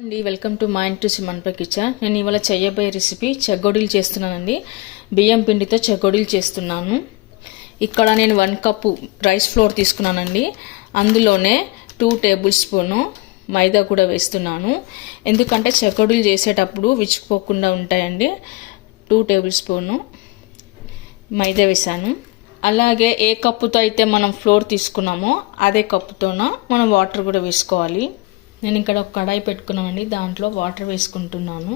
అండి, welcome to మా ఇంటి సిమన్పై కిచెన్. నేను ఇవాళ చేయబోయే రెసిపీ చెగోడీలు చేస్తున్నానండి. బియ్యం పిండితో చెగోడీలు చేస్తున్నాను. ఇక్కడ నేను 1 కప్పు రైస్ ఫ్లోర్ తీసుకున్నానండి. అందులోనే 2 టేబుల్ స్పూను మైదా కూడా వేస్తున్నాను. ఎందుకంటే చెగోడీలు చేసేటప్పుడు విచ్చుకోకుండా ఉంటాయండి. 2 టేబుల్ స్పూను మైదా వేసాను. అలాగే ఏ కప్పుతో అయితే మనం ఫ్లోర్ తీసుకున్నామో అదే కప్పుతోన మనం వాటర్ కూడా వేసుకోవాలి. నేను ఇక్కడ ఒక కడాయి పెట్టుకున్నానండి, దాంట్లో వాటర్ వేసుకుంటున్నాను.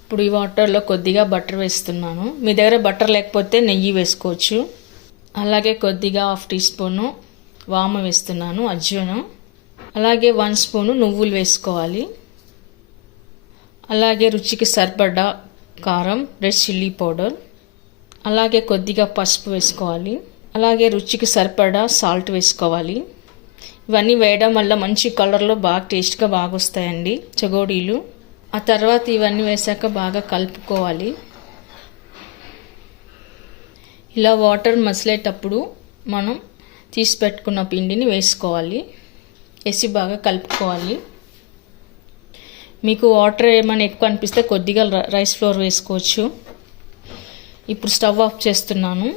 ఇప్పుడు ఈ వాటర్లో కొద్దిగా బటర్ వేస్తున్నాను. మీ దగ్గర బటర్ లేకపోతే నెయ్యి వేసుకోవచ్చు. అలాగే కొద్దిగా 1/2 టీ స్పూను వాము వేస్తున్నాను, అజ్జును. అలాగే 1 స్పూను నువ్వులు వేసుకోవాలి. అలాగే రుచికి సరిపడా కారం, రెడ్ చిల్లీ పౌడర్, అలాగే కొద్దిగా పసుపు వేసుకోవాలి. అలాగే రుచికి సరిపడా సాల్ట్ వేసుకోవాలి. ఇవన్నీ వేయడం వల్ల మంచి కలర్లో బాగా టేస్ట్గా బాగా వస్తాయండి చెగోడీలు. ఆ తర్వాత ఇవన్నీ వేసాక బాగా కలుపుకోవాలి. ఇలా వాటర్ మసిలేటప్పుడు మనం తీసి పెట్టుకున్న పిండిని వేసుకోవాలి. వేసి బాగా కలుపుకోవాలి. మీకు వాటర్ ఏమైనా ఎక్కువ అనిపిస్తే కొద్దిగా రైస్ ఫ్లోర్ వేసుకోవచ్చు. ఇప్పుడు స్టవ్ ఆఫ్ చేస్తున్నాను.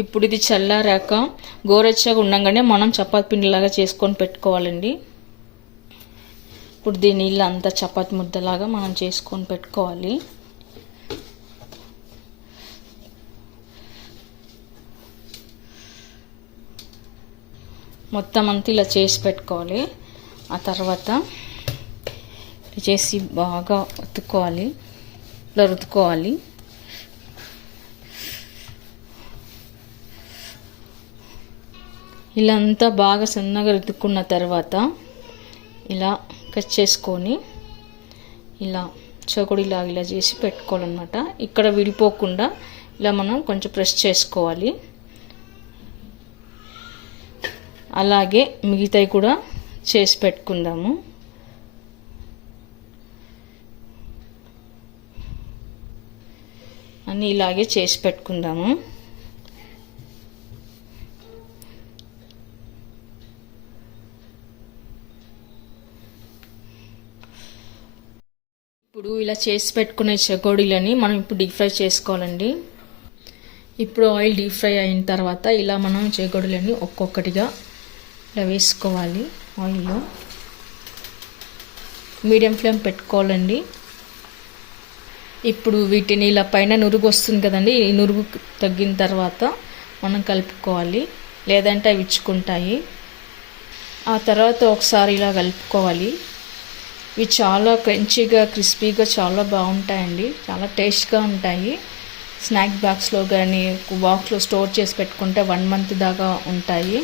ఇప్పుడు ఇది చల్లారాక గోరెచ్చగా ఉండగానే మనం చపాతీ పిండిలాగా చేసుకొని పెట్టుకోవాలండి. ఇప్పుడు దీని నీళ్ళు అంతా చపాతీ ముద్దలాగా మనం చేసుకొని పెట్టుకోవాలి. మొత్తం అంతా ఇలా చేసి పెట్టుకోవాలి. ఆ తర్వాత చేసి బాగా ఒత్తుకోవాలి, ఇలా రుద్దుకోవాలి. ఇలా అంతా బాగా సన్నగా రుద్దుకున్న తర్వాత ఇలా కట్ చేసుకొని ఇలా చకోడీలాగా ఇలా చేసి పెట్టుకోవాలన్నమాట. ఇక్కడ విడిపోకుండా ఇలా మనం కొంచెం ప్రెస్ చేసుకోవాలి. అలాగే మిగతాయి కూడా చేసి పెట్టుకుందాము. అన్నీ ఇలాగే చేసి పెట్టుకుందాము. ఇప్పుడు ఇలా చేసి పెట్టుకునే చెగోడీలని మనం ఇప్పుడు డీప్ ఫ్రై చేసుకోవాలండి. ఇప్పుడు ఆయిల్ డీప్ ఫ్రై అయిన తర్వాత ఇలా మనం చెగోడీలని ఒక్కొక్కటిగా ఇలా వేసుకోవాలి. ఆయిల్లో మీడియం ఫ్లేమ్ పెట్టుకోవాలండి. ఇప్పుడు వీటిని ఇలా పైన నురుగు వస్తుంది కదండి, ఈ నురుగు తగ్గిన తర్వాత మనం కలుపుకోవాలి, లేదంటే అవి ఇచ్చుకుంటాయి. ఆ తర్వాత ఒకసారి ఇలా కలుపుకోవాలి. ఇవి చాలా క్రంచీగా క్రిస్పీగా చాలా బాగుంటాయండి, చాలా టేస్ట్గా ఉంటాయి. స్నాక్ బాక్స్లో కానీ బాక్స్లో స్టోర్ చేసి పెట్టుకుంటే 1 మంత్ దాకా ఉంటాయి.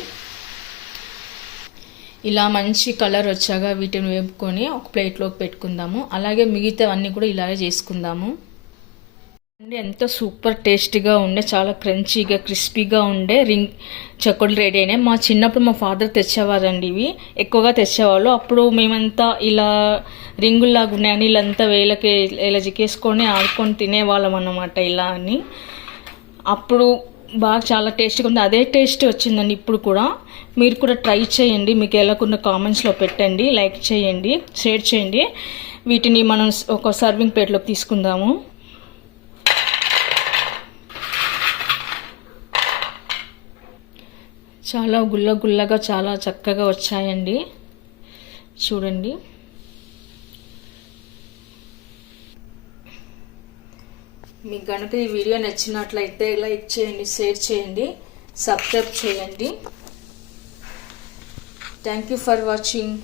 ఇలా మంచి కలర్ వచ్చాక వీటిని వేపుకొని ఒక ప్లేట్లోకి పెట్టుకుందాము. అలాగే మిగతావన్నీ కూడా ఇలాగే చేసుకుందాము. ఎంతో సూపర్ టేస్టీగా ఉండే, చాలా క్రంచీగా క్రిస్పీగా ఉండే చెకోడీలు రెడీ అయినాయి. మా చిన్నప్పుడు మా ఫాదర్ తెచ్చేవారండి, ఇవి ఎక్కువగా తెచ్చేవాళ్ళు. అప్పుడు మేమంతా ఇలా రింగుల్లాగా ఉన్నాయని వీళ్ళంతా వేలకి ఇలా జికేసుకొని ఆడుకొని తినేవాళ్ళం అన్నమాట ఇలా అని. అప్పుడు బాగా చాలా టేస్టీగా ఉంది. అదే టేస్ట్ వచ్చిందండి ఇప్పుడు కూడా. మీరు కూడా ట్రై చేయండి. మీకు ఎలాగున్న కామెంట్స్లో పెట్టండి, లైక్ చేయండి, షేర్ చేయండి. వీటిని మనం ఒక సర్వింగ్ ప్లేట్లోకి తీసుకుందాము. చాలా గుల్లగా చాలా చక్కగా వచ్చాయండి, చూడండి. మీకు కనుక ఈ వీడియో నచ్చినట్లయితే లైక్ చేయండి, షేర్ చేయండి, సబ్స్క్రైబ్ చేయండి. Thank you for watching.